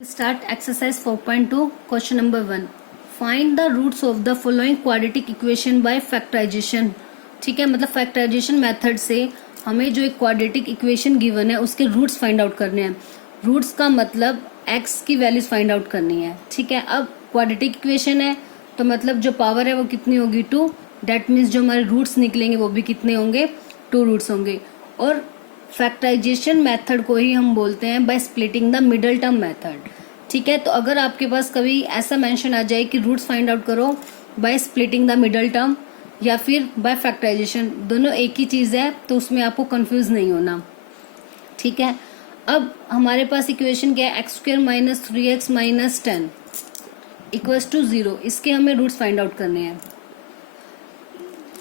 Start exercise 4.2 question number 1. Find the roots of the following quadratic equation by factorization. ठीक है, मतलब factorisation method से हमें जो एक क्वाड्रेटिक इक्वेशन गिवन है उसके रूट्स फाइंड आउट करने हैं. रूट्स का मतलब x की वैल्यूज फाइंड आउट करनी है. ठीक है, अब क्वाड्रेटिक इक्वेशन है तो मतलब जो पावर है वो कितनी होगी 2. डेट मीन्स जो हमारे रूट्स निकलेंगे वो भी कितने होंगे 2 रूट्स होंगे. और फैक्टराइजेशन मेथड को ही हम बोलते हैं by splitting the middle term method. ठीक है, तो अगर आपके पास कभी ऐसा मेंशन आ जाए कि रूट्स फाइंड आउट करो by splitting the middle term या फिर बाय फैक्टराइजेशन, दोनों एक ही चीज़ है तो उसमें आपको कंफ्यूज नहीं होना. ठीक है, अब हमारे पास इक्वेशन क्या है x² minus 3x minus 10 equals to 0. इसके हमें रूट्स फाइंड आउट करने हैं.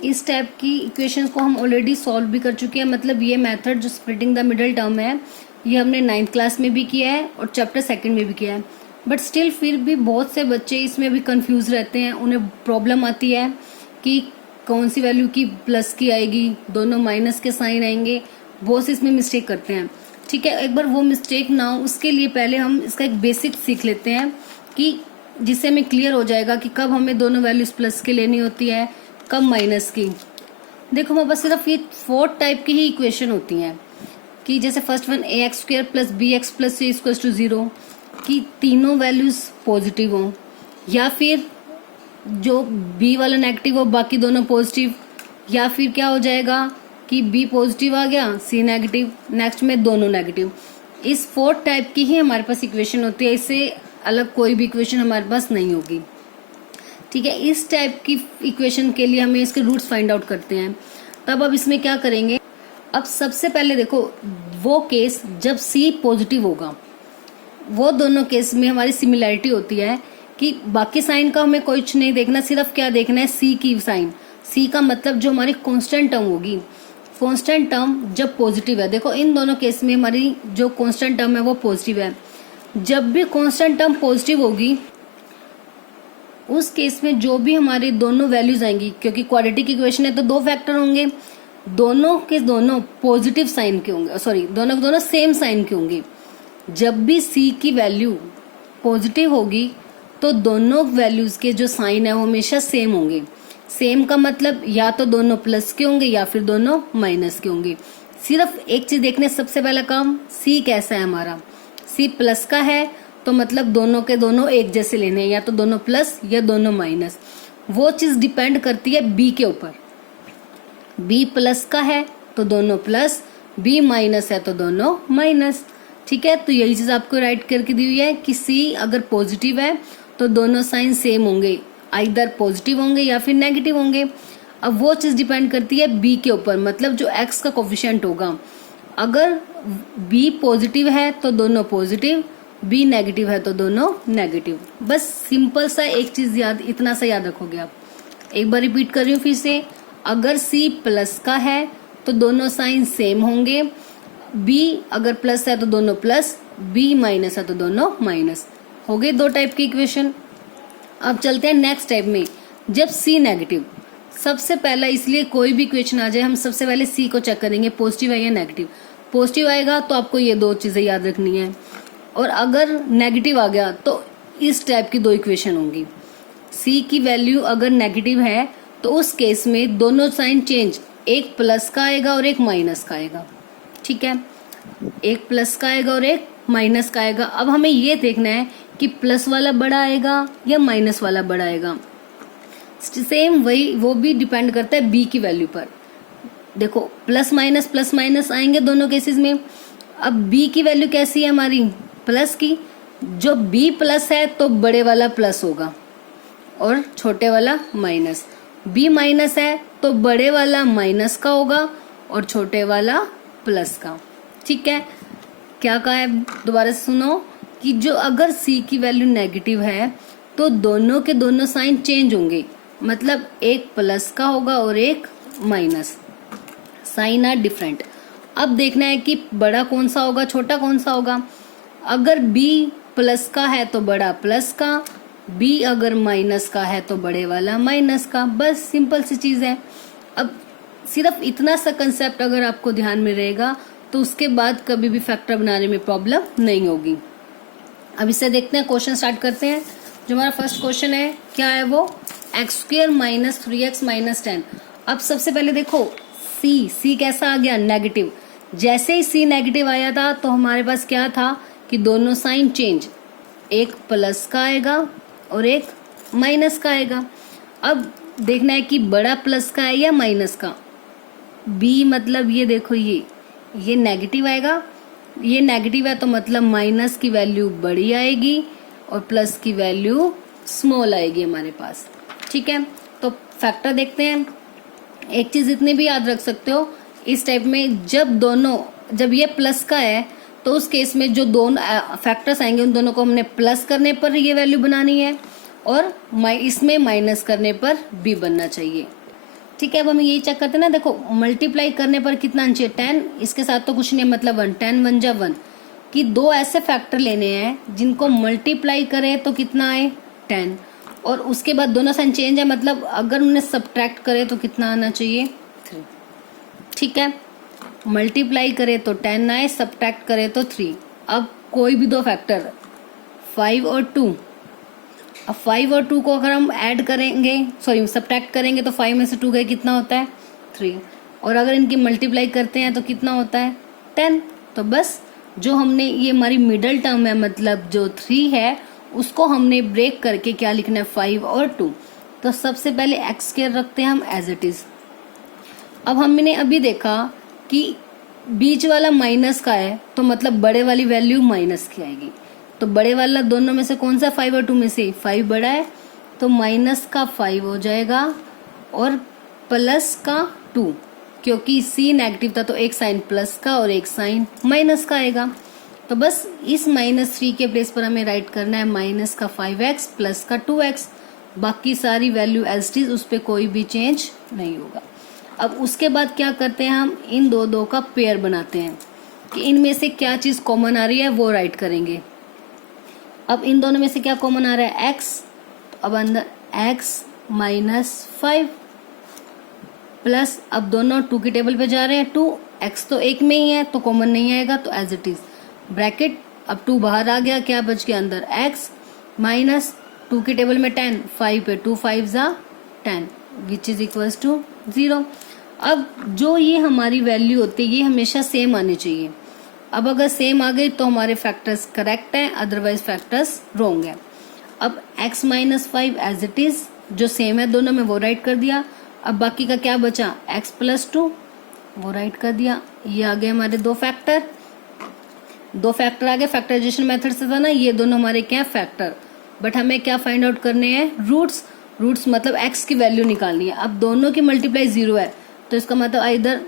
इस टाइप की इक्वेशंस को हम ऑलरेडी सॉल्व भी कर चुके हैं. मतलब ये मेथड जो स्प्लिटिंग द मिडल टर्म है ये हमने 9th क्लास में भी किया है और चैप्टर 2 में भी किया है. बट स्टिल फिर भी बहुत से बच्चे इसमें भी कंफ्यूज रहते हैं. उन्हें प्रॉब्लम आती है कि कौन सी वैल्यू की प्लस की आएगी, दोनों माइनस के साइन आएंगे. बहुत से इसमें मिस्टेक करते हैं. ठीक है, एक बार वो मिस्टेक ना हो उसके लिए पहले हम इसका एक बेसिक सीख लेते हैं कि जिससे हमें क्लियर हो जाएगा कि कब हमें दोनों वैल्यूज प्लस की लेनी होती है, कब माइनस की. देखो हमारे पास सिर्फ ये 4 टाइप की ही इक्वेशन होती हैं कि जैसे first one ax² plus bx plus c equals to 0 कि तीनों वैल्यूज पॉजिटिव हों, या फिर जो b वाला नेगेटिव हो बाकी दोनों पॉजिटिव, या फिर क्या हो जाएगा कि b पॉजिटिव आ गया c नेगेटिव, नेक्स्ट में दोनों नेगेटिव. इस 4 टाइप की ही हमारे पास इक्वेशन होती है. इससे अलग कोई भी इक्वेशन हमारे पास नहीं होगी. ठीक है, इस टाइप की इक्वेशन के लिए हमें इसके रूट्स फाइंड आउट करते हैं. तब अब इसमें क्या करेंगे, अब सबसे पहले देखो वो केस जब c पॉजिटिव होगा, वो दोनों केस में हमारी सिमिलैरिटी होती है कि बाकी साइन का हमें कुछ नहीं देखना, सिर्फ क्या देखना है c की साइन. c का मतलब जो हमारी कांस्टेंट टर्म होगी, कांस्टेंट टर्म जब पॉजिटिव है. देखो इन दोनों केस में हमारी जो कांस्टेंट टर्म है वो पॉजिटिव है. जब भी कांस्टेंट टर्म पॉजिटिव होगी उस केस में जो भी हमारी दोनों वैल्यूज आएंगी, क्योंकि क्वाड्रेटिक इक्वेशन है तो 2 फैक्टर होंगे, दोनों के दोनों पॉजिटिव साइन के होंगे, सॉरी दोनों के दोनों सेम साइन के होंगे. जब भी c की वैल्यू पॉजिटिव होगी तो दोनों वैल्यूज के जो साइन है वो हमेशा सेम होंगे. सेम का मतलब या तो दोनों प्लस के होंगे या फिर दोनों माइनस के होंगे. सिर्फ एक चीज देखने सबसे पहला काम, c कैसा है हमारा, c प्लस का है तो मतलब दोनों के दोनों एक जैसे लेने हैं, या तो दोनों प्लस या दोनों माइनस. वो चीज डिपेंड करती है b के ऊपर. b प्लस का है तो दोनों प्लस, b माइनस है तो दोनों माइनस. ठीक है, तो यही चीज आपको राइट करके दी हुई है कि c अगर पॉजिटिव है तो दोनों साइन सेम होंगे, आइदर पॉजिटिव होंगे या फिर नेगेटिव होंगे. अब वो चीज डिपेंड करती है b के ऊपर, मतलब जो x का कोफिशिएंट होगा. अगर b पॉजिटिव है तो दोनों पॉजिटिव, b नेगेटिव है तो दोनों नेगेटिव. बस सिंपल सा एक चीज याद, इतना सा याद रखोगे आप. एक बार रिपीट कर रही हूँ फिर से, अगर c प्लस का है तो दोनों साइन सेम होंगे, b अगर प्लस है तो दोनों प्लस, b माइनस है तो दोनों माइनस. हो गई 2 टाइप की इक्वेशन. अब चलते हैं नेक्स्ट टाइप में, जब c नेगेटिव. सबसे पहला इसलिए कोई भी इक्वेशन आ जाए हम सबसे पहले c को चेक करेंगे पॉजिटिव है या नेगेटिव. पॉजिटिव आएगा तो आपको ये 2 चीजें याद रखनी है, और अगर नेगेटिव आ गया तो इस टाइप की 2 इक्वेशन होंगी. c की वैल्यू अगर नेगेटिव है तो उस केस में दोनों साइन चेंज, एक प्लस का आएगा और एक माइनस का आएगा. ठीक है, एक प्लस का आएगा और एक माइनस का आएगा. अब हमें ये देखना है कि प्लस वाला बड़ा आएगा या माइनस वाला बड़ा आएगा. सेम वही वो भी डिपेंड करता है b की वैल्यू पर. देखो प्लस माइनस आएंगे दोनों केसेस में. अब b की वैल्यू कैसी है हमारी, प्लस की. जो b प्लस है तो बड़े वाला प्लस होगा और छोटे वाला माइनस. b माइनस है तो बड़े वाला माइनस का होगा और छोटे वाला प्लस का. ठीक है, क्या कहा है दोबारा सुनो कि जो अगर c की वैल्यू नेगेटिव है तो दोनों के दोनों साइन चेंज होंगे, मतलब एक प्लस का होगा और एक माइनस. Sign are different. अब देखना है कि बड़ा कौन सा होगा छोटा कौन सा होगा. अगर b प्लस का है तो बड़ा प्लस का, b अगर माइनस का है तो बड़े वाला माइनस का. बस सिंपल सी चीज है. अब सिर्फ इतना सा कंसेप्ट अगर आपको ध्यान में रहेगा तो उसके बाद कभी भी फैक्टर बनाने में प्रॉब्लम नहीं होगी. अब इससे देखते हैं, क्वेश्चन स्टार्ट करते हैं। जो हमारा फर्स्ट क्वेश्चन है क्या है वो, x² माइनस 3x माइनस 10। अब सबसे पहले देखो c कैसा आ गया, नेगेटिव। जैसे ही c नेगेटिव आया था तो हमारे पास क्या था कि दोनों साइन चेंज, एक प्लस का आएगा और एक माइनस का आएगा। अब देखना है कि बड़ा प्लस का है या माइनस का। b मतलब ये देखो, ये नेगेटिव आएगा, ये नेगेटिव है तो मतलब माइनस की वैल्यू बड़ी आएगी और प्लस की वैल्यू स्मॉल आएगी हमारे पास। ठीक है, तो फैक्टर देखते हैं। एक चीज इतनी भी याद रख सकते हो इस टाइप में, जब ये प्लस का है तो उस केस में जो दोनों फैक्टर्स आएंगे उन दोनों को हमने प्लस करने पर ये वैल्यू बनानी है और इसमें माइनस करने पर भी बनना चाहिए। ठीक है, अब हम यही चेक करते हैं ना, देखो मल्टीप्लाई करने पर कितना आना चाहिए, 10, इसके साथ तो कुछ नहीं है मतलब 1, 10 1 जा 1, कि दो ऐसे फैक्टर लेने हैं जिनको मल्टीप्लाई करें तो कितना आए 10, और उसके बाद दोनों साइन चेंज है मतलब अगर उन्हें सब्ट्रैक्ट करें तो कितना आना चाहिए 3। ठीक है, मल्टीप्लाई करें तो 10 आए, सब्ट्रैक्ट करें तो 3। अब कोई भी दो फैक्टर 5 और 2, अब 5 और 2 को अगर हम ऐड करेंगे, सब्ट्रैक्ट करेंगे तो 5 में से 2 गए कितना होता है 3, और अगर इनकी मल्टीप्लाई करते हैं तो कितना होता है 10। तो बस जो हमने ये हमारी मिडल टर्म है मतलब जो 3 है उसको हमने ब्रेक करके क्या लिखना है 5 और 2। तो सबसे पहले x² रखते हैं हम एज इट इज। अब हमने अभी देखा कि बीच वाला माइनस का है तो मतलब बड़े वाली वैल्यू माइनस की आएगी, तो बड़े वाला दोनों में से कौन सा 5 और 2 में से 5 बड़ा है तो माइनस का 5 हो जाएगा और प्लस का 2, क्योंकि c नेगेटिव था तो एक साइन प्लस का और एक साइन माइनस का आएगा। तो बस इस -3 के प्लेस पर हमें राइट करना है माइनस का 5x प्लस का 2x, बाकी सारी वैल्यू एज इट इज, उस पर कोई भी चेंज नहीं होगा। अब उसके बाद क्या करते हैं, हम इन दो का पेयर बनाते हैं कि इनमें से क्या चीज़ कॉमन आ रही है वो राइट करेंगे। अब इन दोनों में से क्या कॉमन आ रहा है x, तो अब अंदर x माइनस 5 प्लस, अब दोनों 2 की टेबल पे जा रहे हैं 2, x तो एक में ही है तो कॉमन नहीं आएगा तो एज इट इज ब्रैकेट, अब 2 बाहर आ गया, क्या बच गया अंदर x माइनस 2 की टेबल में 10, 5 पे 2 5 जा 10 विच इज इक्वल्स टू 0। अब जो ये हमारी वैल्यू होती है ये हमेशा सेम आनी चाहिए। अब अगर सेम आ गई तो हमारे फैक्टर्स करेक्ट हैं, अदरवाइज फैक्टर्स रॉन्ग है। अब x minus 5 as it is, जो सेम है दोनों में वो राइट कर दिया। अब बाकी का क्या बचा x प्लस 2, वो राइट कर दिया। ये आ गए हमारे दो फैक्टर आ गए, फैक्टराइजेशन मेथड से था ना, ये दोनों हमारे क्या है फैक्टर। बट हमें क्या फाइंड आउट करने हैं रूट्स मतलब x की वैल्यू निकालनी है। अब दोनों की मल्टीप्लाई 0 है तो इसका मतलब इधर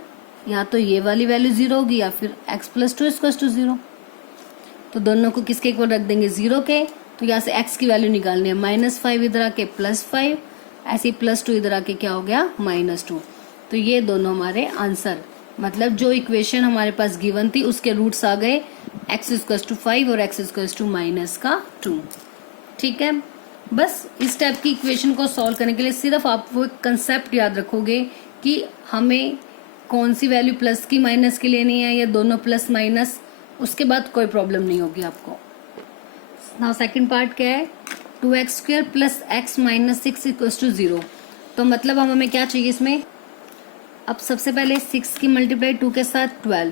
या तो ये वाली वैल्यू 0 होगी या फिर x प्लस 2 इक्वल्स टू 0। तो दोनों को किसके इक्वल रख देंगे 0 के, तो यहाँ से x की वैल्यू निकालनी है -5 इधर आके +5, ऐसे +2 इधर आके क्या हो गया -2। तो ये दोनों हमारे आंसर, मतलब जो इक्वेशन हमारे पास गिवन थी उसके रूट्स आ गए x इक्वल्स टू 5 और x इक्वल्स टू -2। ठीक है, बस इस टाइप की इक्वेशन को सॉल्व करने के लिए सिर्फ आप वो कंसेप्ट याद रखोगे कि हमें कौन सी वैल्यू प्लस की माइनस की लेनी है या दोनों प्लस माइनस, उसके बाद कोई प्रॉब्लम नहीं होगी आपको। नाउ सेकंड पार्ट क्या है, 2x² plus x minus 6 equals to 0। तो मतलब हम हमें क्या चाहिए इसमें, अब सबसे पहले 6 की मल्टीप्लाई 2 के साथ 12,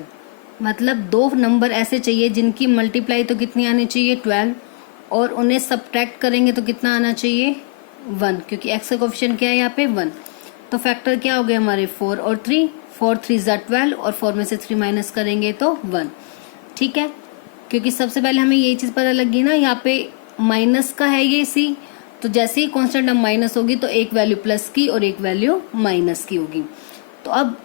मतलब दो नंबर ऐसे चाहिए जिनकी मल्टीप्लाई तो कितनी आनी चाहिए 12 और उन्हें सब्ट्रैक्ट करेंगे तो कितना आना चाहिए 1, क्योंकि x का कोएफिशिएंट क्या है यहाँ पे 1। तो फैक्टर क्या हो गए हमारे 4 और 3, 4 3 जा 12 और 4 में से 3 माइनस करेंगे तो 1। ठीक है, क्योंकि सबसे पहले हमें यही चीज़ पता लगी ना, यहाँ पे माइनस का है ये c, तो जैसे ही कांस्टेंट टर्म माइनस होगी तो एक वैल्यू प्लस की और एक वैल्यू माइनस की होगी। तो अब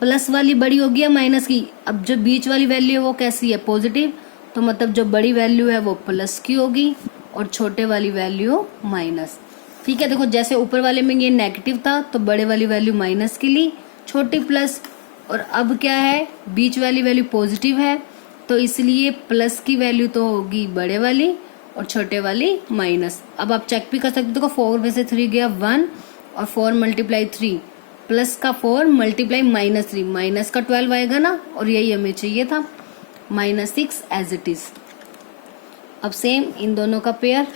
प्लस वाली बड़ी होगी या माइनस की, अब जो बीच वाली वैल्यू है वो कैसी है पॉजिटिव, तो मतलब जो बड़ी वैल्यू है वो प्लस की होगी और छोटे वाली वैल्यू माइनस। ठीक है, देखो जैसे ऊपर वाले में ये नेगेटिव था तो बड़े वाली वैल्यू माइनस की ली, छोटी प्लस, और अब क्या है बीच वाली वैल्यू पॉजिटिव है तो इसलिए प्लस की वैल्यू तो होगी बड़े वाली और छोटे वाली माइनस। अब आप चेक भी कर सकते हो, देखो 4 में से 3 गया 1 और 4 मल्टीप्लाई 3 प्लस का 4 मल्टीप्लाई -3 माइनस का 12 आएगा ना, और यही हमें चाहिए था -6 एज इट इज। अब सेम इन दोनों का पेयर,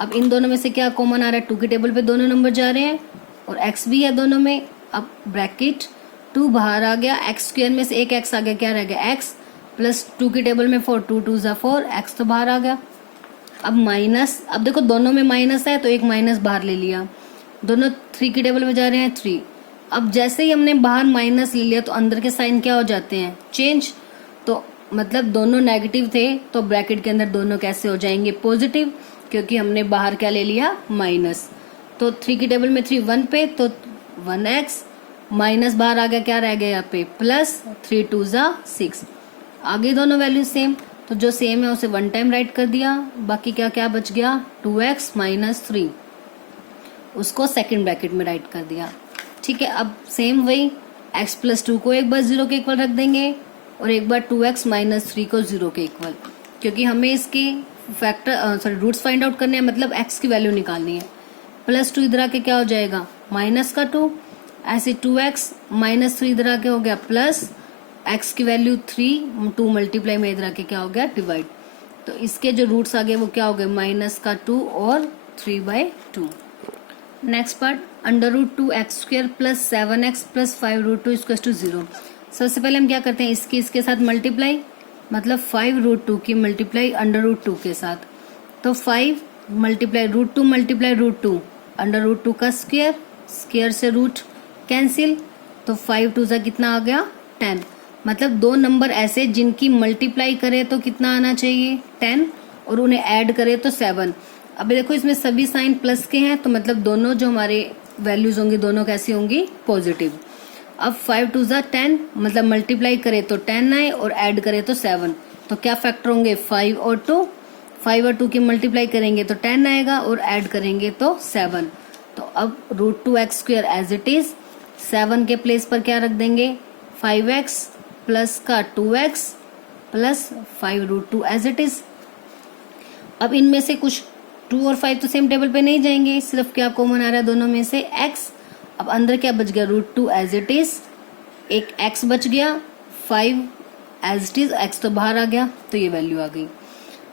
अब इन दोनों में से क्या कॉमन आ रहा है, 2 की टेबल पे दोनों नंबर जा रहे हैं और x भी है दोनों में। अब ब्रैकेट 2 बाहर आ गया, एक्स स्क्वायर में से एक x आ गया, क्या रह गया x प्लस 2 की टेबल में 4, 2 2 ज़ा 4, x तो बाहर आ गया। अब माइनस, अब देखो दोनों में माइनस है तो एक माइनस बाहर ले लिया, दोनों 3 की टेबल में जा रहे हैं 3। अब जैसे ही हमने बाहर माइनस ले लिया तो अंदर के साइन क्या हो जाते हैं, चेंज। तो मतलब दोनों नेगेटिव थे तो ब्रैकेट के अंदर दोनों कैसे हो जाएंगे, पॉजिटिव, क्योंकि हमने बाहर क्या ले लिया, माइनस। तो 3 की टेबल में 3 1 पे तो 1x, माइनस बाहर आ गया, क्या रह गया यहाँ पे प्लस, 3 2 ज़ा 6। आगे दोनों वैल्यू सेम, तो जो सेम है उसे 1 टाइम राइट कर दिया, बाकी क्या क्या बच गया, 2x माइनस 3, उसको सेकंड ब्रैकेट में राइट कर दिया। ठीक है, अब सेम वही x प्लस 2 को एक बार 0 के इक्वल रख देंगे और एक बार 2x माइनस 3 को 0 के इक्वल, क्योंकि हमें इसके फैक्टर रूट्स फाइंड आउट करने हैं, मतलब x की वैल्यू निकालनी है। प्लस 2 इधर आके क्या हो जाएगा, माइनस का 2, ऐसे 2x माइनस 3 इधर आके हो गया प्लस, x की वैल्यू 3, 2 मल्टीप्लाई में इधर आके क्या हो गया, डिवाइड। तो इसके जो रूट्स आ गए वो क्या हो गए, माइनस का 2 और 3/2। Next part, under root 2x square plus 7x plus 5 root 2 equal to 0। सबसे पहले हम क्या करते हैं, इसके साथ मल्टीप्लाई, मतलब 5 रूट 2 की मल्टीप्लाई अंडर रूट 2 के साथ। तो 5 multiply root 2 multiply root 2, under root 2 का स्क्वायर, स्क्वायर से रूट कैंसिल, तो 5 2 ज़ा कितना आ गया, 10। मतलब दो नंबर ऐसे जिनकी मल्टीप्लाई करे तो कितना आना चाहिए, 10, और उन्हें ऐड करे तो 7। अब देखो इसमें सभी साइन प्लस के हैं, तो मतलब दोनों जो हमारे वैल्यूज होंगी दोनों कैसी होंगी, पॉजिटिव। अब 5 2 ज़ा 10, मतलब मल्टीप्लाई करे तो 10 आए और ऐड करे तो 7, तो क्या फैक्टर होंगे, 5 और 2। 5 और 2 की मल्टीप्लाई करेंगे तो 10 आएगा और ऐड करेंगे तो 7। तो अब root 2x square as it is, 7 के प्लेस पर क्या रख देंगे, 5x प्लस का 2x plus 5 root 2 as it is. अब इनमें से कुछ 2 और 5 तो सेम टेबल पे नहीं जाएंगे, सिर्फ क्या कॉमन आ रहा है दोनों में से, x। अब अंदर क्या बच गया, रूट 2 एज इट इज, एक x बच गया, 5 एज इट इज, x तो बाहर आ गया, तो ये वैल्यू आ गई।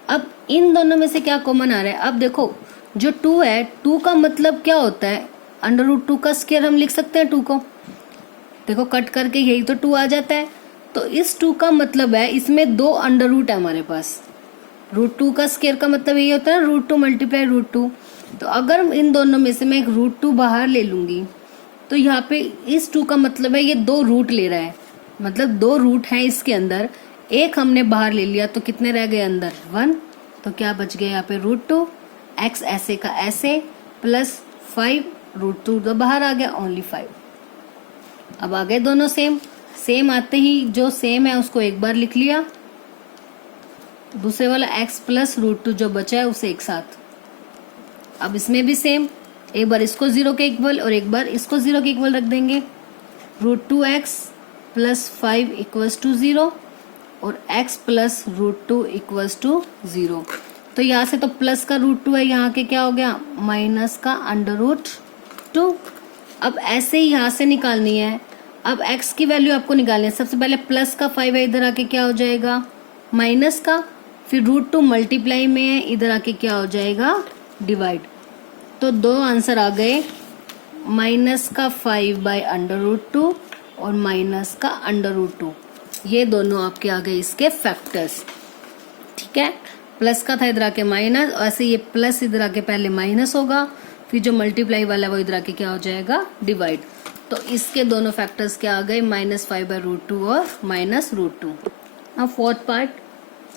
अब इन दोनों में से क्या कॉमन आ रहा है, अब देखो जो 2 है, 2 का मतलब क्या होता है, अंडर रूट 2 का स्क्वायर हम लिख सकते हैं 2 को, देखो कट करके यही तो 2 आ जाता है। तो इस 2 का मतलब है इसमें 2 अंडर रूट है हमारे पास, रूट 2 का स्क्वायर का मतलब यही होता है रूट 2 मल्टीप्लाई रूट 2। तो अगर इन दोनों में से मैं एक रूट 2 बाहर ले लूंगी तो यहाँ पे इस 2 का मतलब है ये 2 रूट ले रहा है, मतलब 2 रूट है इसके अंदर, एक हमने बाहर ले लिया तो कितने रह गए अंदर, 1। तो क्या बच गया यहाँ पे, रूट 2, x ऐसे का ऐसे प्लस 5, रूट 2 तो बाहर आ गया, ओनली 5। अब आ गए दोनों सेम, सेम आते ही जो सेम है उसको एक बार लिख लिया, दूसरे वाला x प्लस रूट 2 जो बचा है उसे एक साथ। अब इसमें भी सेम, एक बार इसको 0 के इक्वल और एक बार इसको 0 के इक्वल रख देंगे, root 2x plus 5 equals to 0 और x plus root 2 equals to 0। तो यहाँ से तो प्लस का रूट 2 है, यहाँ के क्या हो गया, माइनस का अंडर रूट 2। अब ऐसे ही यहाँ से निकालनी है, अब x की वैल्यू आपको निकालनी है। सबसे पहले प्लस का 5 है, इधर आके क्या हो जाएगा, माइनस का, फिर रूट 2 मल्टीप्लाई में है, इधर आके क्या हो जाएगा, डिवाइड। तो दो आंसर आ गए, माइनस का 5 बाय अंडर रूट 2 और माइनस का अंडर रूट 2, ये दोनों आपके आ गए इसके फैक्टर्स। ठीक है, प्लस का था इधर आके माइनस, ऐसे ये प्लस इधर आके पहले माइनस होगा, फिर जो मल्टीप्लाई वाला है वो इधर आके क्या हो जाएगा, डिवाइड। तो इसके दोनों फैक्टर्स क्या आ गए, -5 बाय रूट 2 और माइनस रूट 2। अब fourth part,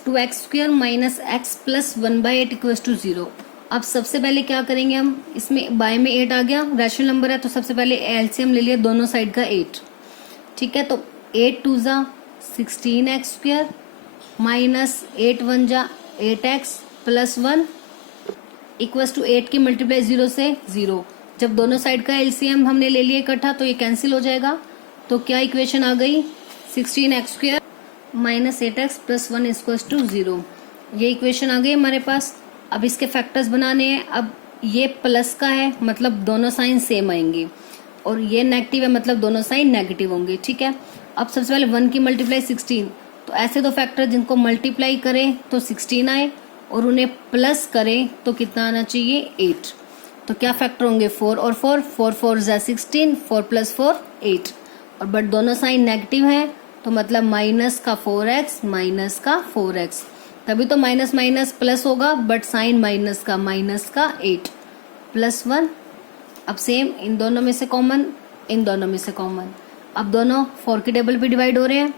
2x square minus x plus 1/8 equals to 0। अब सबसे पहले क्या करेंगे हम, इसमें बाय में 8 आ गया, रैशनल नंबर है तो सबसे पहले एलसीएम ले लिया दोनों साइड का 8। ठीक है, तो 8 2 ज़ा 16x स्क्वायर माइनस 8 1 जा 8x प्लस 1 इक्वल्स टू 8 की मल्टीप्लाई 0 से 0। जब दोनों साइड का एलसीएम हमने ले लिया इकट्ठा तो ये कैंसिल हो जाएगा, तो क्या इक्वेशन आ गई, 16x square minus 8x plus 1 equals to 0। ये इक्वेशन आ गई हमारे पास। अब इसके फैक्टर्स बनाने हैं। अब ये प्लस का है मतलब दोनों साइन सेम आएंगे, और ये नेगेटिव है मतलब दोनों साइन नेगेटिव होंगे। ठीक है, अब सबसे पहले 1 की मल्टीप्लाई 16, तो ऐसे दो फैक्टर जिनको मल्टीप्लाई करें तो 16 आए, और उन्हें प्लस करें तो कितना आना चाहिए 8। तो क्या फैक्टर होंगे 4 और 4, 4 4 जा 16, 4 + 4 8। और बट दोनों साइन नेगेटिव है तो मतलब माइनस का 4x माइनस का 4x, तभी तो माइनस माइनस प्लस होगा, बट साइन माइनस का 8 + 1। अब सेम इन दोनों में से कॉमन, इन दोनों में से कॉमन, अब दोनों 4 की टेबल पे डिवाइड हो रहे हैं,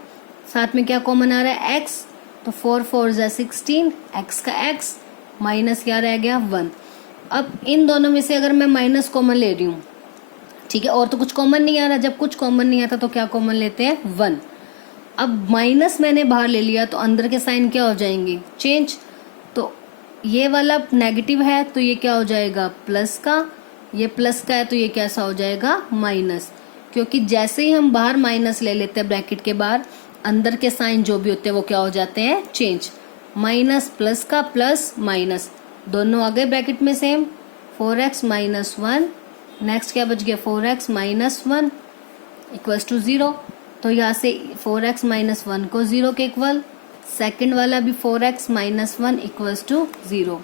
साथ में क्या कॉमन आ रहा है x, तो 4 4 जा 16, x का x माइनस क्या रह गया 1। अब इन दोनों में से अगर मैं माइनस कॉमन ले रही हूँ, ठीक है, और तो कुछ कॉमन नहीं आ रहा, जब कुछ कॉमन नहीं आता तो क्या कॉमन लेते हैं 1। अब माइनस मैंने बाहर ले लिया तो अंदर के साइन क्या हो जाएंगे चेंज, तो ये वाला नेगेटिव है तो ये क्या हो जाएगा प्लस का, ये प्लस का है तो ये कैसा हो जाएगा माइनस, क्योंकि जैसे ही हम बाहर माइनस ले लेते हैं ब्रैकेट के बाहर, अंदर के साइन जो भी होते हैं वो क्या हो जाते हैं चेंज। माइनस प्लस का प्लस माइनस दोनों आ गए ब्रैकेट में सेम, 4x - 1, नेक्स्ट क्या बच गया 4x - 1 = 0। तो यहाँ से 4x - 1 को 0 के इक्वल, सेकंड वाला भी 4x - 1 = 0।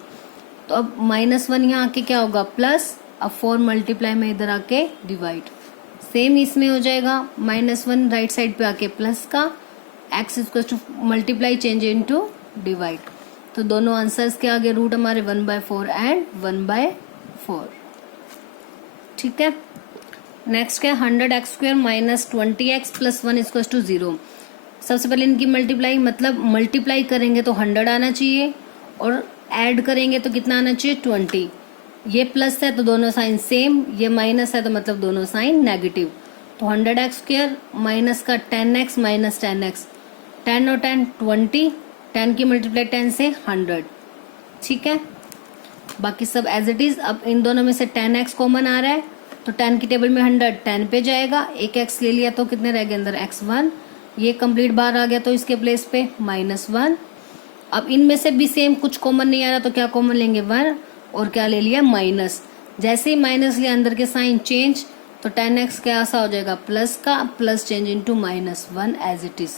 तो अब -1 यहाँ आके क्या होगा प्लस, अब 4 मल्टीप्लाई में इधर आके डिवाइड, सेम इसमें हो जाएगा -1 राइट साइड पे आके प्लस का, x = multiply change into divide. तो दोनों आंसर्स के आगे रूट हमारे 1/4 एंड 1/4। ठीक है, नेक्स्ट क्या 100x² - 20x + 1 = 0। सबसे पहले इनकी मल्टीप्लाई, मतलब मल्टीप्लाई करेंगे तो 100 आना चाहिए और ऐड करेंगे तो कितना आना चाहिए 20। ये प्लस है तो दोनों साइन सेम, ये माइनस है तो मतलब दोनों साइन नेगेटिव। तो 100x² माइनस का 10x - 10x, 10 और 10 20, 10 की मल्टीप्लाई 10 से 100। ठीक है, बाकी सब एज इट इज। अब इन दोनों में से 10x कॉमन आ रहा है तो 10 की टेबल में 100 10 पे जाएगा, एक x ले लिया तो कितने रह गए अंदर x1, ये कंप्लीट बाहर आ गया तो इसके प्लेस पे -1। अब इनमें से भी सेम कुछ कॉमन नहीं आ रहा तो क्या कॉमन लेंगे 1, और क्या ले लिया माइनस, जैसे ही माइनस लिया अंदर के साइन चेंज, तो 10x कैसा हो जाएगा प्लस का, plus change into -1 as it is.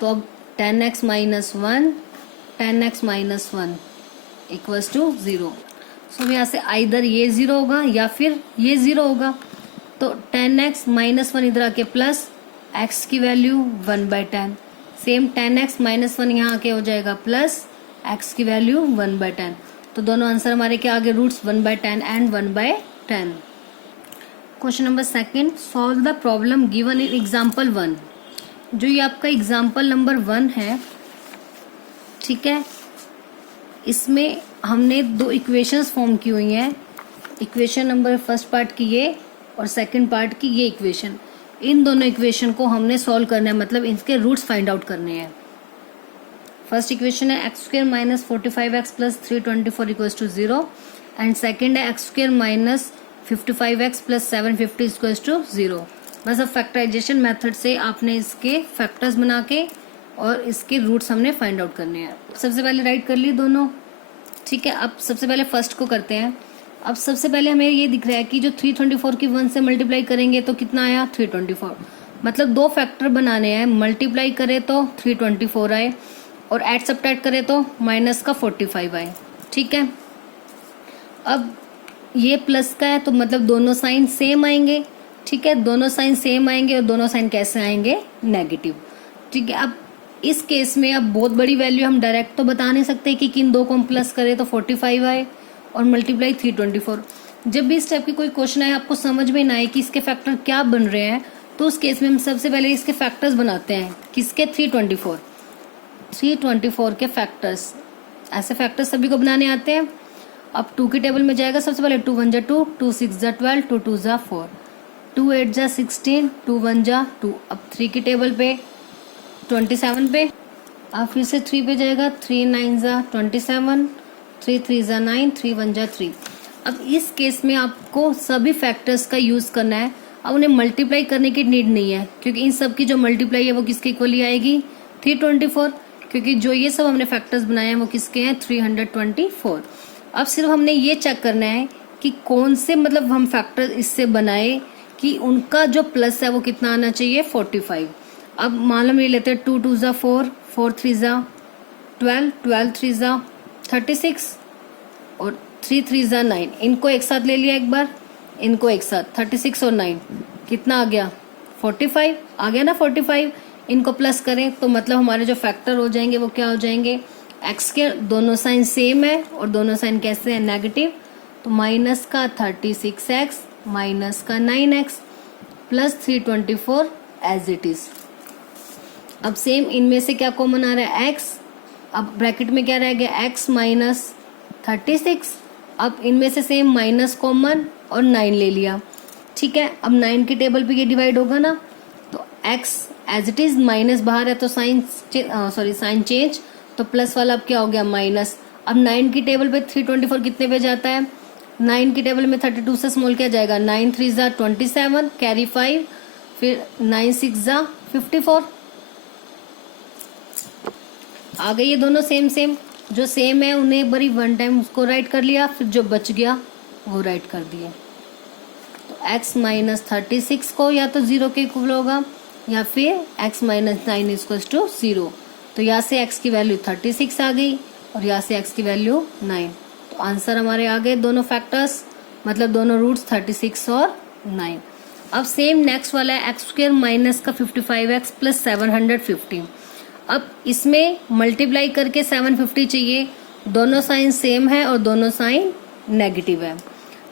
तो अब 10x - 1, 10x - 1 = 0। सो यहाँ से आइदर ये 0 होगा या फिर ये 0 होगा। तो 10x - 1 इधर आके प्लस, x की वैल्यू 1/10, सेम 10x - 1 यहाँ आके हो जाएगा प्लस, x की वैल्यू 1/10। तो दोनों आंसर हमारे के आगे roots 1/10 and 1/10। Question number second, solve the problem given in example 1। जो ये आपका एग्जाम्पल नंबर 1 है, ठीक है, इसमें हमने 2 इक्वेशंस फॉर्म की हुई हैं। इक्वेशन नंबर फर्स्ट पार्ट की ये और सेकंड पार्ट की ये इक्वेशन। इन दोनों इक्वेशन को हमने सॉल्व करना है, मतलब इनके रूट्स फाइंड आउट करने हैं। फर्स्ट इक्वेशन है x² - 45x + 324 = 0 एंड सेकंड है x² - 55x + 750 = 0। बस अब फैक्टराइजेशन मेथड से आपने इसके फैक्टर्स बना के और इसके रूट्स हमने फाइंड आउट करने हैं। सबसे पहले राइट कर ली दोनों, ठीक है। अब सबसे पहले फर्स्ट को करते हैं। अब सबसे पहले हमें ये दिख रहा है कि जो 324 की 1 से मल्टीप्लाई करेंगे तो कितना आया 324, मतलब 2 फैक्टर बनाने हैं। मल्टीप्लाई करें तो 324 आए और ऐड सब्ट्रैक्ट करें तो माइनस का 45 आए, ठीक है। अब ये प्लस का है तो मतलब दोनों साइन सेम आएंगे, ठीक है, दोनों साइन सेम आएंगे और दोनों साइन कैसे आएंगे नेगेटिव, ठीक है। अब इस केस में अब बहुत बड़ी वैल्यू हम डायरेक्ट तो बता नहीं सकते कि किन दो को हम प्लस करें तो 45 आए और मल्टीप्लाई 324। जब भी इस टाइप की कोई क्वेश्चन आए आपको समझ में ना आए कि इसके फैक्टर क्या बन रहे हैं, तो उस केस में हम सबसे पहले इसके फैक्टर्स बनाते हैं। किसके 324 के फैक्टर्स, ऐसे फैक्टर्स सभी को बनाने आते हैं। अब 2 की टेबल में जाएगा सबसे पहले 2 1 जा 2, 2 6 जा 12, 2 2 जा 4, 2 8 जा 16, 2 1 जा 2। अब 3 की टेबल पे 27 पे, अब फिर से 3 पे जाएगा 3 9 जा 27, 3 3 जा 9, 3 1 जा 3। अब इस केस में आपको सभी फैक्टर्स का यूज करना है। अब उन्हें मल्टीप्लाई करने की नीड नहीं है क्योंकि इन सब की जो मल्टीप्लाई है वो किसके इक्वली आएगी 324, क्योंकि जो ये सब हमने फैक्टर्स बनाए हैं वो किसके हैं 324। अब सिर्फ हमने ये चेक करना है कि कौन से मतलब हम फैक्टर इससे बनाए कि उनका जो प्लस है वो कितना आना चाहिए 45। अब मान लो ले लेते हैं 2 2 जा 4, 4 3 जा 12, 12 3 ज़ा 36 और 3 3 ज़ा 9। इनको एक साथ ले लिया एक बार, इनको एक साथ 36 और 9 कितना आ गया 45 आ गया ना 45। इनको प्लस करें तो मतलब हमारे जो फैक्टर हो जाएंगे वो क्या हो जाएंगे एक्स के दोनों साइन सेम है और दोनों साइन कैसे हैं नेगेटिव। तो माइनस का 36x माइनस का 9x plus 324 as it is. अब सेम इनमें से क्या कॉमन आ रहा है x, अब ब्रैकेट में क्या रह गया x माइनस 36। अब इनमें से सेम माइनस कॉमन और 9 ले लिया, ठीक है। अब 9 के टेबल पे ये डिवाइड होगा ना, तो x as it is minus बाहर है तो साइन साइन चेंज, तो प्लस वाला अब क्या हो गया माइनस। अब 9 की टेबल पे 324 कितने पे जाता है, 9 की टेबल में 32 से स्मॉल क्या जाएगा 9 3 ज़ा 27 कैरी 5 फिर 9 6 ज़ा 54। आ गई ये दोनों सेम सेम, जो सेम है उन्हें एक बारी वन टाइम उसको राइट कर लिया, फिर जो बच गया वो राइट कर दिए। तो x माइनस 36 को या तो 0 के इक्वल होगा या फिर x माइनस 9 इक्वल टू 0। तो यहाँ से x की वैल्यू 36 आ गई और यहाँ से x की वैल्यू 9। तो आंसर हमारे आ गए दोनों फैक्टर्स, मतलब दोनों रूट्स 36 और 9। अब सेम नेक्स्ट वाला है एक्स स्क्वायर माइनस का 55x प्लस 750। अब इसमें मल्टीप्लाई करके 750 चाहिए, दोनों साइन सेम है और दोनों साइन नेगेटिव है,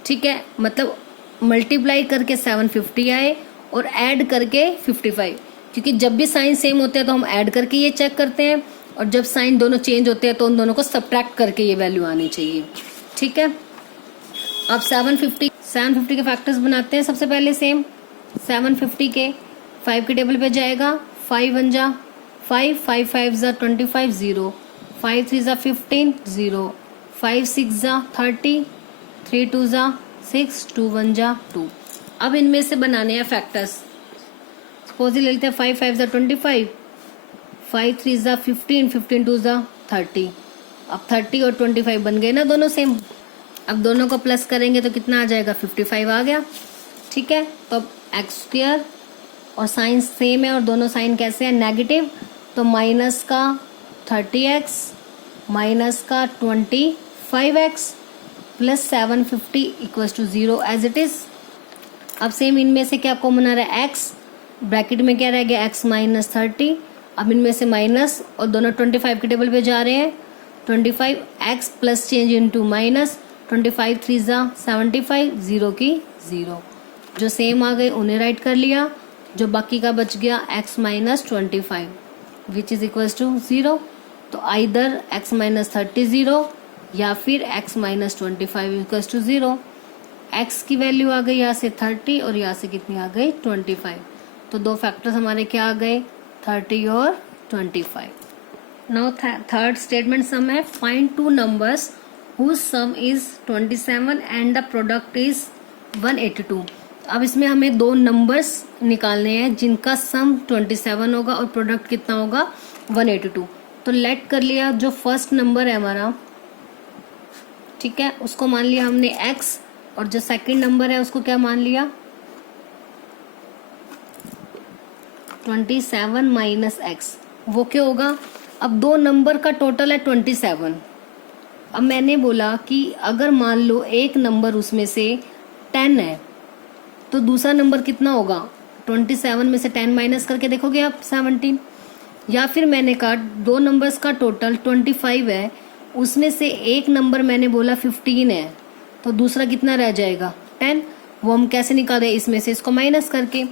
ठीक है। मतलब मल्टीप्लाई करके 750 आए और ऐड करके 55, क्योंकि जब भी साइन सेम होते हैं तो हम ऐड करके ये चेक करते हैं और जब साइन दोनों चेंज होते हैं तो उन दोनों को सब्ट्रैक्ट करके ये वैल्यू आनी चाहिए, ठीक है। अब 750 के फैक्टर्स बनाते हैं। सबसे पहले सेम 750 के 5 के टेबल पे जाएगा, 5 1 जा 5 5 5 जा 25 0 5 3 जा 15 0 5 6 जा 30 3 2 जा 6 2 1 जा 2। अब इनमें से बनाने हैं फैक्टर्स। सपोज ले लेते हैं 5 5 जा 25 5 3 जा 15 15 2 जा 30। अब 30 और 25 बन गए ना दोनों सेम। अब दोनों को प्लस करेंगे तो कितना आ जाएगा 55 आ गया, ठीक है। तो अब एक्स स्क्वायर और साइन सेम है और दोनों साइन कैसे हैं नेगेटिव, तो माइनस का 30x माइनस का 25x plus 750 equals to 0 as it is. अब सेम इनमें से क्या कॉमन आ रहा है x, ब्रैकेट में क्या रह गया x माइनस 30। अब इनमें से माइनस और दोनों 25 के टेबल पे जा रहे हैं, 25x plus change into minus 25 3 ज़ा 75 0 की 0। जो सेम आ गए उन्हें राइट कर लिया, जो बाकी का बच गया x minus 25 which is equals to 0। तो आइदर x माइनस 30 0 या फिर x minus 25 equals to 0। x की वैल्यू आ गई यहाँ से 30 और यहाँ से कितनी आ गई 25। तो दो फैक्टर्स हमारे क्या आ गए 30 और 25। नाउ थर्ड स्टेटमेंट सम है, find two numbers whose sum is 27 and the product is 182। अब इसमें हमें दो नंबर्स निकालने हैं जिनका सम 27 होगा और प्रोडक्ट कितना होगा 182। तो लेट कर लिया, जो फर्स्ट नंबर है हमारा, ठीक है, उसको मान लिया हमने x और जो सेकंड नंबर है उसको क्या मान लिया 27 माइनस x। वो क्या होगा, अब दो नंबर का टोटल है 27। अब मैंने बोला कि अगर मान लो एक नंबर उसमें से 10 है तो दूसरा नंबर कितना होगा 27 में से 10 माइनस करके देखोगे आप 17। या फिर मैंने कहा दो नंबर्स का टोटल 25 है, उसमें से एक नंबर मैंने बोला 15 है तो दूसरा कितना रह जाएगा 10। वो हम कैसे निकालें, इसमें से इसको माइनस करके।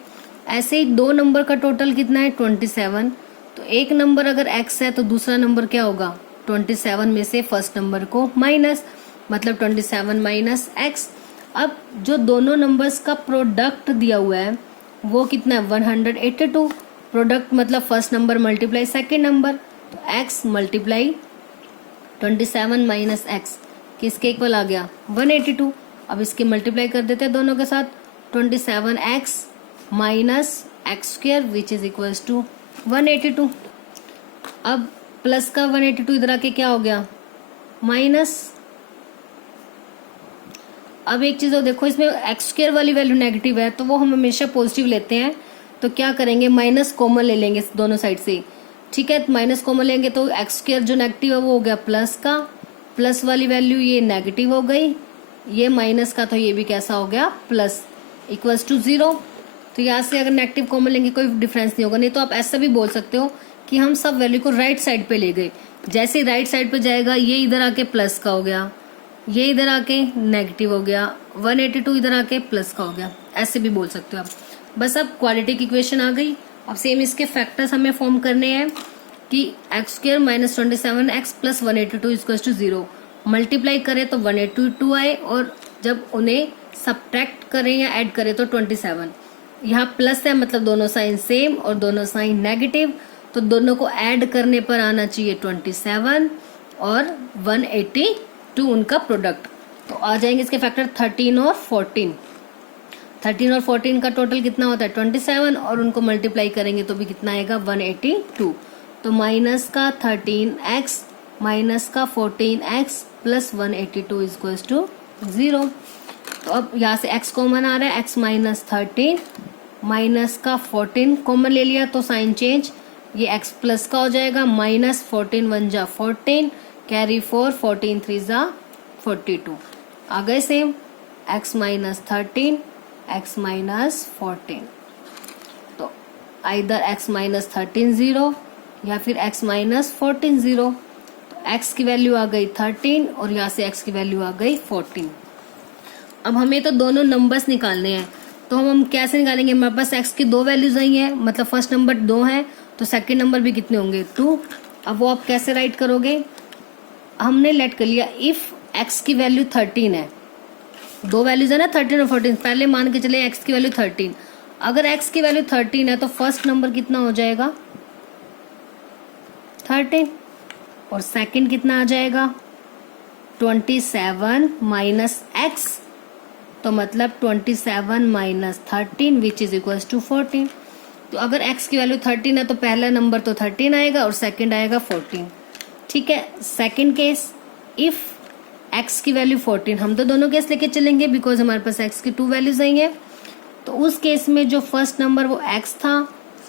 ऐसे ही दो नंबर का टोटल कितना है 27, तो एक नंबर अगर x है तो दूसरा नंबर क्या होगा 27 में से फर्स्ट नंबर को माइनस, मतलब 27 माइनस x। अब जो दोनों नंबर्स का प्रोडक्ट दिया हुआ है वो कितना है 182। प्रोडक्ट मतलब first number multiply second number, तो x मल्टीप्लाई 27 माइनस x किसके इक्वल आ गया 182। अब इसके मल्टीप्लाई कर देते हैं दोनों के साथ, 27x minus x square which is equals to 182। अब प्लस का 182 इधर आके क्या हो गया माइनस। अब एक चीज और देखो, इसमें एक्स स्क्वायर वाली वैल्यू नेगेटिव है तो वो हम हमेशा पॉजिटिव लेते हैं, तो क्या करेंगे माइनस कॉमन ले लेंगे दोनों साइड से, ठीक है, माइनस कॉमन लेंगे तो एक्स स्क्वायर जो नेगेटिव है वो हो गया प्लस का, प्लस वाली वैल्यू ये नेगेटिव हो गई, ये माइनस का तो ये भी कैसा हो गया प्लस, इक्वल्स टू 0। तो यहाँ से अगर नेगेटिव कॉमन लेंगे कोई डिफरेंस नहीं होगा। नहीं तो आप ऐसा भी बोल सकते हो कि हम सब वैल्यू को राइट साइड पे ले गए, जैसे राइट साइड पे जाएगा ये इधर आके प्लस का हो गया, ये इधर आके नेगेटिव हो गया, 182 इधर आके प्लस का हो गया, ऐसे भी बोल सकते हो आप। बस अब क्वाड्रेटिक इक्वेशन आ गई। अब सेम इसके फैक्टर्स हमें फॉर्म करने हैं कि x square minus 27x plus 182 equal to 0 multiply करें तो 182 आए, और जब उन्हें सब्ट्रैक्ट करें या ऐड करें तो 27। यहाँ प्लस है मतलब दोनों साइन सेम और दोनों साइन नेगेटिव, तो दोनों को ऐड करने पर आना चाहिए 27 और 182 उनका प्रोडक्ट। तो आ जाएंगे इसके फैक्टर 13 और 14। 13 और 14 का टोटल कितना होता है 27, और उनको मल्टीप्लाई करेंगे तो भी कितना आएगा 182। तो माइनस का 13x माइनस का 14x प्लस 182 इक्वल टू 0। तो अब यहाँ से x कॉमन आ रहा है, x माइनस 13 माइनस का 14 कॉमन ले लिया तो साइन चेंज, ये x प्लस का हो जाएगा, माइनस 14 1 जा 14 कैरी 4 14 3 जा 42 आ गए same, x minus 13 x minus 14। तो आइदर x माइनस 13 0 या फिर x माइनस 14 0। तो x की वैल्यू आ गई 13 और यहाँ से x की वैल्यू आ गई 14। अब हमें तो दोनों नंबर्स निकालने हैं, तो हम कैसे निकालेंगे, हमारे पास x की दो वैल्यूज आई हैं, मतलब फर्स्ट नंबर 2 है तो सेकंड नंबर भी कितने होंगे 2। अब वो आप कैसे राइट करोगे, हमने लेट कर लिया इफ x की वैल्यू 13 है, दो वैल्यूज है ना 13 और 14, पहले मान के चले x की वैल्यू 13। अगर x की वैल्यू 13 है तो फर्स्ट नंबर कितना हो जाएगा 13 और सेकंड कितना आ जाएगा 27 माइनस x, तो मतलब 27 minus 13 which is equal to 14। तो अगर x की वैल्यू 13 है तो पहला नंबर तो 13 आएगा और सेकंड आएगा 14। ठीक है, सेकंड केस इफ x की वैल्यू 14, हम तो दोनों केस लेके चलेंगे बिकॉज हमारे पास x की 2 वैल्यूज आई हैं। तो उस केस में जो फर्स्ट नंबर वो x था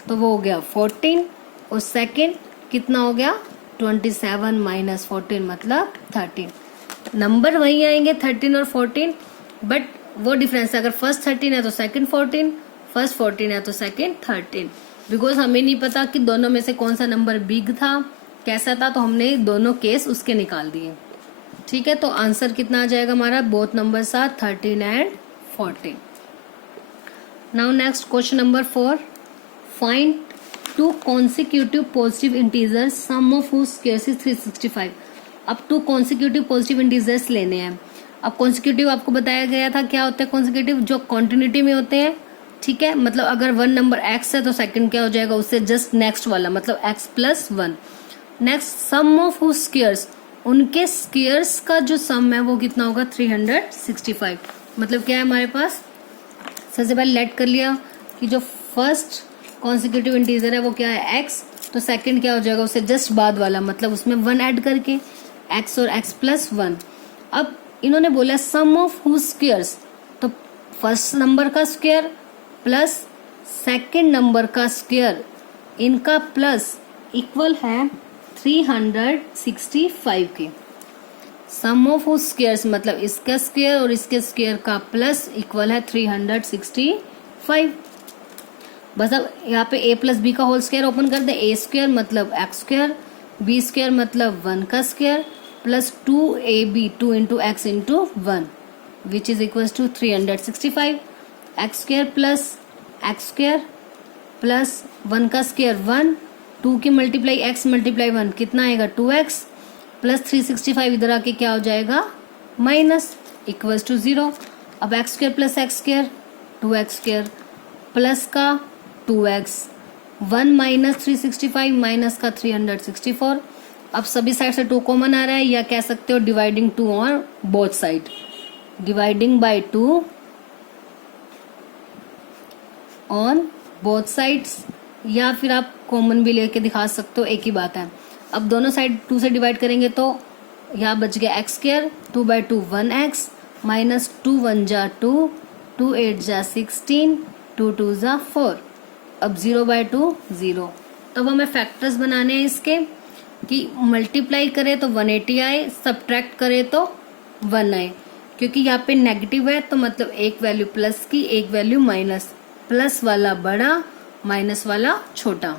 तो वो हो गया 14 और सेकंड कितना हो गया 27 माइनस 14 मतलब 13। नंबर वही आएंगे 13 और 14, बट वो डिफरेंस है, अगर फर्स्ट 13 है तो सेकंड 14, फर्स्ट 14 है तो सेकंड 13, बिकॉज हमें नहीं पता कि दोनों में से कौन सा नंबर बिग था कैसा था, तो हमने दोनों केस उसके निकाल दिए। ठीक है, तो आंसर कितना आ जाएगा हमारा, both numbers are 13 and 14। Now next question number 4, find two consecutive positive integers sum of whose square is 365। अब टू कॉन्सिक्यूटिव पॉजिटिव इंटीजर्स लेने हैं। अब कॉन्सिक्यूटिव आपको बताया गया था क्या होता है कॉन्सिक्यूटिव, जो कॉन्टिन्यूटी में होते हैं। ठीक है, मतलब अगर वन नंबर x है तो सेकंड क्या हो जाएगा उससे जस्ट नेक्स्ट वाला, मतलब x plus 1। Next sum of whose squares, उनके स्क्वायर्स का जो सम है वो कितना होगा 365। मतलब क्या है हमारे पास, सबसे पहले लेट कर लिया कि जो फर्स्ट कॉन्सिक्यूटिव इंटीजर है वो क्या है x, तो सेकंड क्या हो जाएगा उससे जस्ट बाद वाला, मतलब उसमें 1 ऐड करके x और x प्लस 1। अब इन्होंने बोला सम ऑफ हुज स्क्वायर्स, तो फर्स्ट नंबर का स्क्वायर प्लस सेकंड नंबर का स्क्वायर, इनका प्लस इक्वल है 365 के। सम ऑफ हुज स्क्वायर्स मतलब इसका स्क्वायर और इसके स्क्वायर का प्लस इक्वल है 365। बस अब यहाँ पे a प्लस बी का होल स्क्वायर ओपन कर दे, a स्क्वायर मतलब x स्क्वायर, b स्क्वायर मतलब 1 का square plus 2ab 2 into x into 1 which is equal to 365। X square plus x square plus 1 का स्क्वायर 1, 2 की मल्टीप्लाई x मल्टीप्लाई 1 कितना आएगा 2x प्लस 365 इधर आके क्या हो जाएगा माइनस इक्वल टू 0। अब x square plus x square 2x square plus का 2x 1 माइनस 365 माइनस का 364। अब सभी साइड से 2 कॉमन आ रहा है, या कह सकते हो dividing 2 on both side, dividing by 2 on both sides, या फिर आप कॉमन भी लेके दिखा सकते हो, एक ही बात है। अब दोनों साइड 2 से डिवाइड करेंगे तो यहाँ बच गया x square 2 by 2 1x minus 2 1 जा 2 2 8 जा 16 2 2 जा 4। अब 0 बाई 2 0, तो अब हमें फैक्टर्स बनाने हैं इसके कि मल्टीप्लाई करें तो 180 आए, सब्ट्रैक्ट करें तो 1 आए, क्योंकि यहाँ पे नेगेटिव है तो मतलब एक वैल्यू प्लस की, एक वैल्यू माइनस, प्लस वाला बड़ा, माइनस वाला छोटा।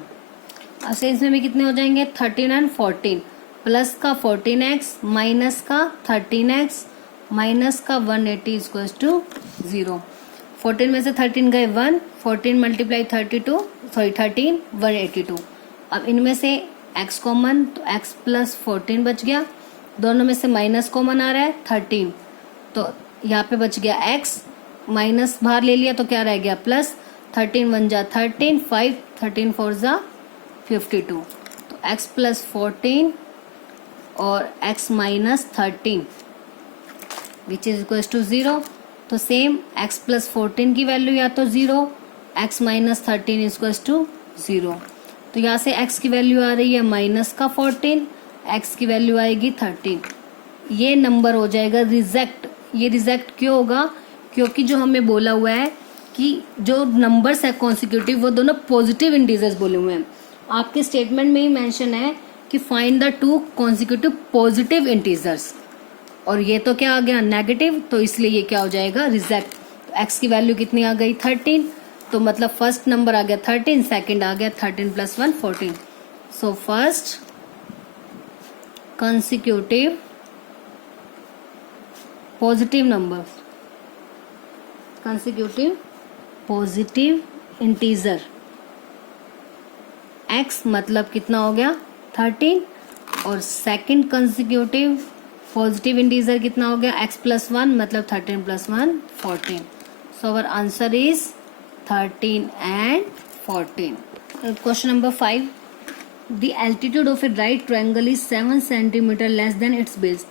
अच्छा, इसमें भी कितने हो जाएंगे 13 और 14, प्लस का 14x माइनस का 13x माइनस का 180 इक्वल्स टू 0। 14 में से 13 गए 1, 14 मल्टीप्लाई 32 सॉरी 13 182। अब इनमें से x कॉमन तो x प्लस 14 बच गया, दोनों में से माइनस कॉमन आ रहा है 13, तो यहाँ पे बच गया x, माइनस बाहर ले लिया तो क्या रह गया प्लस, 13 1 जा 13, 5 13 4 जा 52, तो x प्लस 14 और x minus 13 which is equal to 0। तो सेम x प्लस 14 की वैल्यू या तो 0, x माइनस 13 इक्वल टू 0। तो यहाँ से x की वैल्यू आ रही है माइनस का 14, x की वैल्यू आएगी 13। ये नंबर हो जाएगा रिजेक्ट। ये रिजेक्ट क्यों होगा? क्योंकि जो हमें बोला हुआ है कि जो नंबर्स है कॉन्सिक्यूटिव वो दोनों पॉजिटिव इंटीजर्स बोले हुए हैं। आपके स्टेटमेंट में ही मेंशन है कि find the two consecutive positive integers, और ये तो क्या आ गया नेगेटिव, तो इसलिए ये क्या हो जाएगा रिजेक्ट। तो x की वैल्यू कितनी आ गई 13, तो मतलब फर्स्ट नंबर आ गया 13, सेकंड आ गया 13 plus 1 14। So first consecutive positive number, consecutive positive integer x मतलब कितना हो गया 13, और सेकंड कंसेक्यूटिव पॉजिटिव इंटीजर कितना हो गया x प्लस 1 मतलब 13 plus 1 14। So our answer is 13 and 14। Question number 5, the altitude of A right triangle is 7 centimetre less than it's base.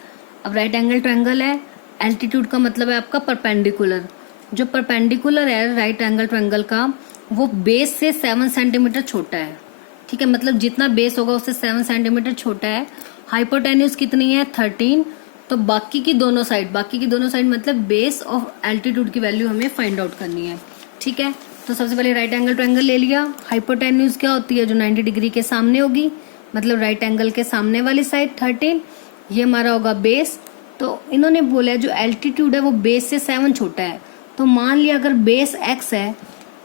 अब राइट एंगल ट्रायंगल है, एल्टीट्यूड का मतलब है आपका परपेंडिकुलर। जो परपेंडिकुलर है राइट एंगल ट्रायंगल का वो बेस से 7 सेंटीमीटर छोटा है, ठीक है, मतलब जितना बेस होगा उससे 7 सेंटीमीटर छोटा है। हाइपोटेन्यूज कितनी है 13, तो बाकी की दोनों साइड मतलब बेस ऑफ एल्टीट्यूड की वैल्यू हमें फाइंड आउट करनी है, ठीक है। तो सबसे पहले राइट एंगल ट्रायंगल ले लिया। हाइपोटेन्यूज क्या होती है? जो 90 डिग्री के सामने होगी, मतलब राइट एंगल के सामने वाली साइड 13, ये हमारा होगा बेस। तो इन्होंने बोला है जो एल्टीट्यूड है वो बेस से 7 छोटा है, तो मान लिया अगर बेस x है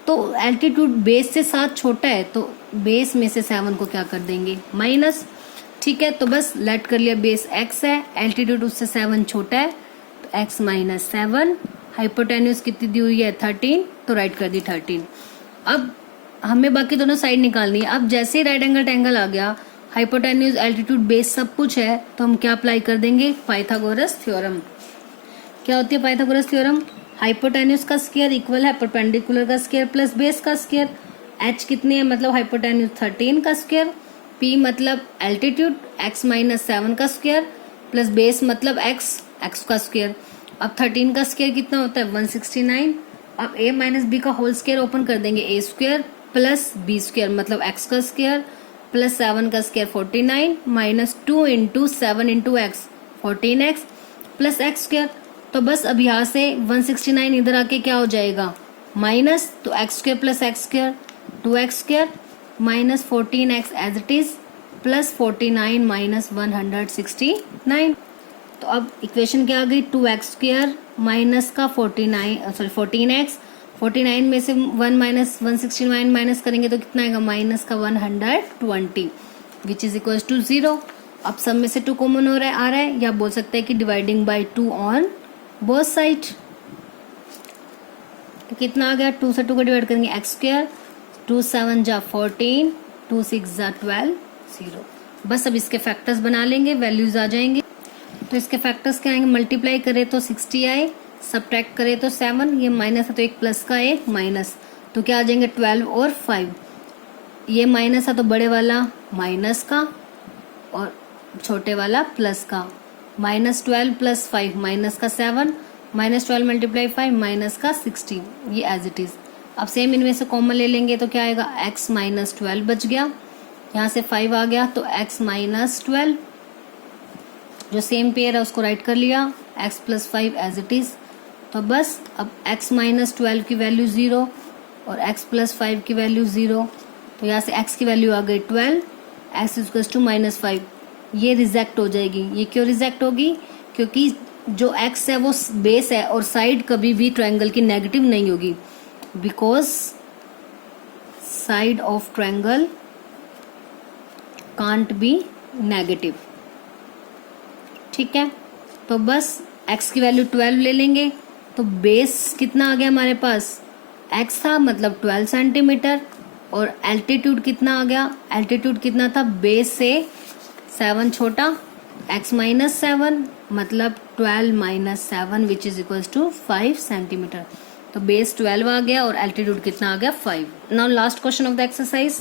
तो एल्टीट्यूड बेस से 7 छोटा है, तो बेस में से 7 को क्या कर देंगे माइनस, ठीक है। तो बस लेट कर लिया बेस x है, एल्टीट्यूड उससे 7 छोटा है, तो x माइनस 7। हाइपोटेन्यूज कितनी दी हुई है 13, तो राइट कर दी 13। अब हमें बाकी दोनों साइड निकालनी है। अब जैसे ही राइट एंगल ट्रायंगल आ गया, हाइपोटेन्यूज एल्टीट्यूड बेस सब कुछ है, तो हम क्या अप्लाई कर देंगे पाइथागोरस थ्योरम। क्या होती है पाइथागोरस थ्योरम? हाइपोटेन्यूज का स्क्वायर इक्वल है परपेंडिकुलर का स्क्वायर प्लस बेस का स्क्वायर। h कितनी है मतलब हाइपोटेन्यूज 13 का स्क्वायर, p मतलब एल्टीट्यूड x माइनस 7 का स्क्वायर प्लस बेस मतलब x का स्क्वायर। अब 13 का स्क्वायर कितना होता है 169। अब a माइनस बी का होल स्क्वायर ओपन कर देंगे, a square plus b square मतलब x का स्क्वायर प्लस 7 का square 49 minus 2 into 7 into x 14x plus x square. तो बस अब यहाँ से 169 इधर आके क्या हो जाएगा माइनस, तो x square plus x square 2x square minus 14x as it is plus 49 minus 169। तो अब इक्वेशन क्या आ गई 2x स्क्वायर माइनस का 14x, 49 में से 1 माइनस 169 माइनस करेंगे तो कितना आएगा माइनस का 120 विच इज इक्वल टू 0। अब सब में से 2 कॉमन आ रहा है, या बोल सकते हैं कि dividing by 2 on both side. तो कितना आ गया 2 से 2 को डिवाइड करेंगे एक्स स्क्वायर, 2 7 जा 14, 2 6 जा 12 0। बस अब इसके फैक्टर्स बना लेंगे, वैल्यूज आ जाएंगे। तो इसके फैक्टर्स क्या आएंगे, मल्टीप्लाई करें तो 60 आए, सब्ट्रैक्ट करें तो 7, ये माइनस है तो एक प्लस का एक माइनस, तो क्या आ जाएंगे 12 और 5। ये माइनस है तो बड़े वाला माइनस का और छोटे वाला प्लस का, माइनस 12 प्लस 5 माइनस का 7, माइनस 12 मल्टीप्लाई 5 माइनस का 16, ये एज इट इज। अब सेम इनमें से कॉमन ले लेंगे तो क्या आएगा x माइनस 12 बच गया, यहाँ से 5 आ गया तो x माइनस 12, जो सेम पेयर है उसको राइट कर लिया, x plus 5 as it is. तो बस अब x माइनस 12 की वैल्यू 0 और x प्लस 5 की वैल्यू 0, तो यहाँ से x की वैल्यू आ गई 12, x इक्वल्स टू -5, ये रिजेक्ट हो जाएगी। ये क्यों रिजेक्ट होगी? क्योंकि जो x है वो बेस है और साइड कभी भी ट्रायंगल की नेगेटिव नहीं होगी, because side of triangle can't be negative. ठीक है, तो बस x की वैल्यू 12 ले लेंगे, तो बेस कितना आ गया हमारे पास, x था मतलब 12 सेंटीमीटर, और एल्टीट्यूड कितना आ गया, एल्टीट्यूड कितना था, बेस से 7 छोटा, x माइनस 7 मतलब 12 minus 7 which is equals to 5 centimetre. तो बेस 12 आ गया और एल्टीट्यूड कितना आ गया, 5। Now last question of the exercise,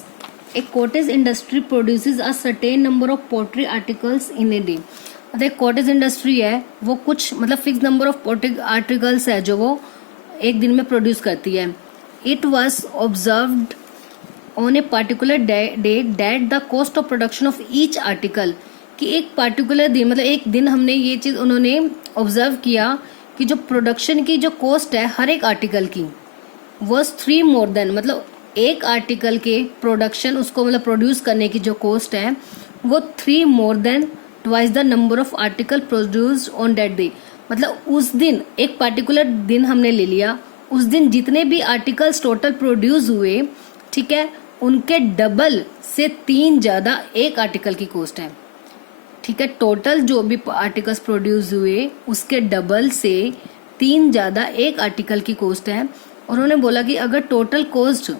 a cottage industry produces a certain number of pottery articles in a day. मतलब एक कॉटेज इंडस्ट्री है, वो कुछ मतलब fix number of pottery articles है जो वो एक दिन में प्रोड्यूस करती है। It was observed on a particular day that the cost of production of each article, कि एक पार्टिकुलर दिन मतलब एक दिन हमने ये चीज उन्होंने ऑब्जर्व किया कि जो प्रोडक्शन की जो कॉस्ट है हर एक आर्टिकल की वॉज 3 मोर देन, मतलब एक आर्टिकल के प्रोडक्शन उसको मतलब प्रोड्यूस करने की जो कॉस्ट है वो 3 more than twice the number of article produced on that day. मतलब उस दिन एक पार्टिकुलर दिन हमने ले लिया, उस दिन जितने भी आर्टिकल्स टोटल प्रोड्यूस हुए, ठीक है, उनके डबल से 3 ज्यादा एक आर्टिकल की कॉस्ट है। ठीक है, टोटल जो भी आर्टिकल्स प्रोड्यूस हुए उसके डबल से 3 ज्यादा एक आर्टिकल की कॉस्ट है। और उन्होंने बोला कि अगर टोटल कॉस्ट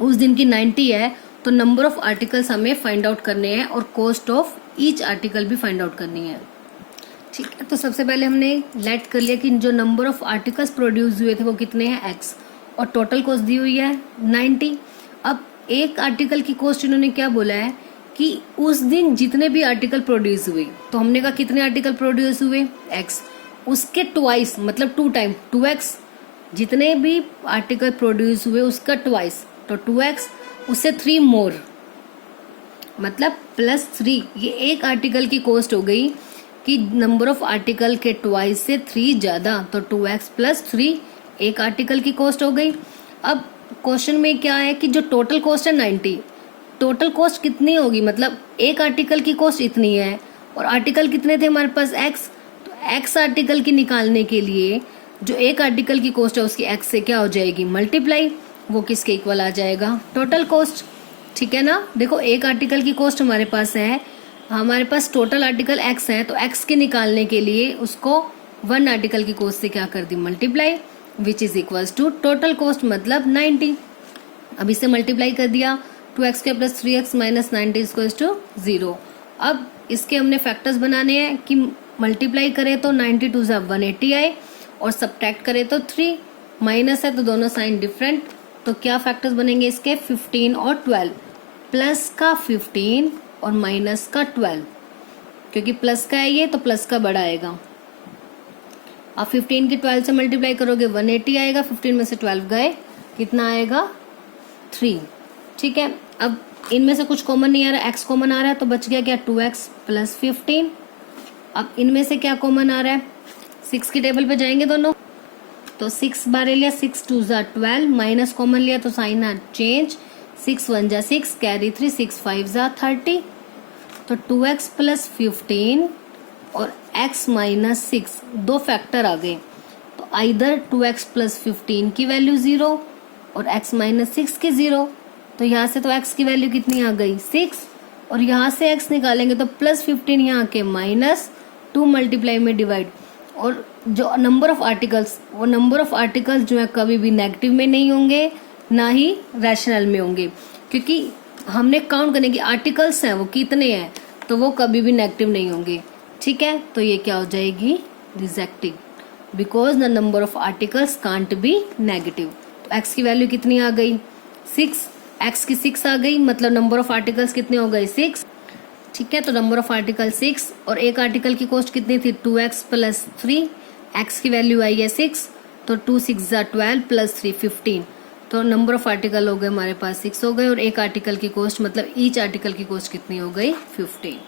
उस दिन की 90 है तो नंबर ऑफ आर्टिकल्स हमें फाइंड आउट करने हैं और कॉस्ट ऑफ ईच आर्टिकल भी फाइंड आउट करनी है। ठीक है, तो सबसे पहले हमने लेट कर लिया कि जो नंबर ऑफ आर्टिकल्स प्रोड्यूस हुए थे वो कितने हैं, x, और टोटल कॉस्ट दी हुई है 90। अब एक आर्टिकल की कॉस्ट इन्होंने क्या बोला है कि उस दिन जितने भी आर्टिकल प्रोड्यूस हुए, तो हमने कहा कितने आर्टिकल प्रोड्यूस हुए, x, उसके ट्वाइस मतलब 2 टाइम 2x, जितने भी आर्टिकल प्रोड्यूस हुए उसका ट्वाइस तो 2x, उससे 3 मोर मतलब +3। ये एक आर्टिकल की कॉस्ट हो गई कि नंबर ऑफ आर्टिकल के ट्वाइस से 3 ज्यादा, तो 2x + 3 एक आर्टिकल की कॉस्ट हो गई। अब क्वेश्चन में क्या है कि जो टोटल कॉस्ट है 90, टोटल कॉस्ट कितनी होगी, मतलब एक आर्टिकल की कॉस्ट इतनी है और आर्टिकल कितने थे हमारे पास, x, तो x आर्टिकल की निकालने के लिए जो एक आर्टिकल की कॉस्ट है उसकी x से क्या हो जाएगी, मल्टीप्लाई, वो किसके इक्वल आ जाएगा, टोटल कॉस्ट। ठीक है ना, देखो एक आर्टिकल की कॉस्ट हमारे पास है, हमारे पास टोटल आर्टिकल x है, तो x के निकालने के लिए उसको 1 आर्टिकल की कॉस्ट से क्या कर दी, multiply, which is equals to total cost मतलब 90। अब इसे मल्टीप्लाई कर दिया, 2x² + 3x - 90 इक्वल्स टू 0। अब इसके हमने फैक्टर्स बनाने हैं कि मल्टीप्लाई करें तो 90 2 = 180 आए और सब्ट्रैक्ट करें तो 3, माइनस है तो दोनों साइन डिफरेंट, तो क्या फैक्टर्स बनेंगे इसके, 15 और 12, प्लस का 15 और माइनस का 12, क्योंकि प्लस का है ये तो प्लस का बड़ा आएगा। अब 15 की 12 से मल्टीप्लाई करोगे 180 आएगा, 15 में से 12 गए कितना आएगा, 3। ठीक है, अब इनमें से कुछ कॉमन नहीं आ रहा, x कॉमन आ रहा है तो बच गया क्या, 2x + 15। अब इनमें से क्या कॉमन आ रहा है, 6 की टेबल पे जाएंगे दोनों, तो 6 बार लिया, 6 2 = 12, माइनस कॉमन लिया तो साइन आ चेंज, 6 1 = 6, कैरी 3, 6 5 = 30, तो 2x + 15 और x - 6 दो फैक्टर आ गए, तो आइदर 2x + 15 की वैल्यू 0 और x - 6 की 0, तो यहाँ से तो x की वैल्यू कितनी आ गई, 6, और यहाँ से x निकालेंगे तो +15 यहाँ के -2 मल्टीप्लाई में डिवाइड, और जो नंबर ऑफ आर्टिकल्स, वो नंबर ऑफ आर्टिकल्स जो है कभी भी नेगेटिव में नहीं होंगे ना ही रैशनल में होंगे, क्योंकि हमने काउंट करने की आर्टिकल्स हैं वो कितने हैं, तो वो कभी भी नेगेटिव नहीं होंगे। ठीक है, तो ये क्या हो जाएगी, rejecting, because the number of articles can't be negative. तो x की वैल्यू कितनी आ गई, 6, x की 6 आ गई, मतलब नंबर ऑफ आर्टिकल्स कितने हो गए, 6। ठीक है, तो नंबर ऑफ आर्टिकल 6 और एक आर्टिकल की कॉस्ट कितनी थी, 2x + 3, x की वैल्यू आई है 6, तो 2 6 = 12 + 3 15, तो नंबर ऑफ आर्टिकल हो गए हमारे पास 6 हो गए, और एक आर्टिकल की कॉस्ट मतलब ईच आर्टिकल की कॉस्ट कितनी हो गई, 15।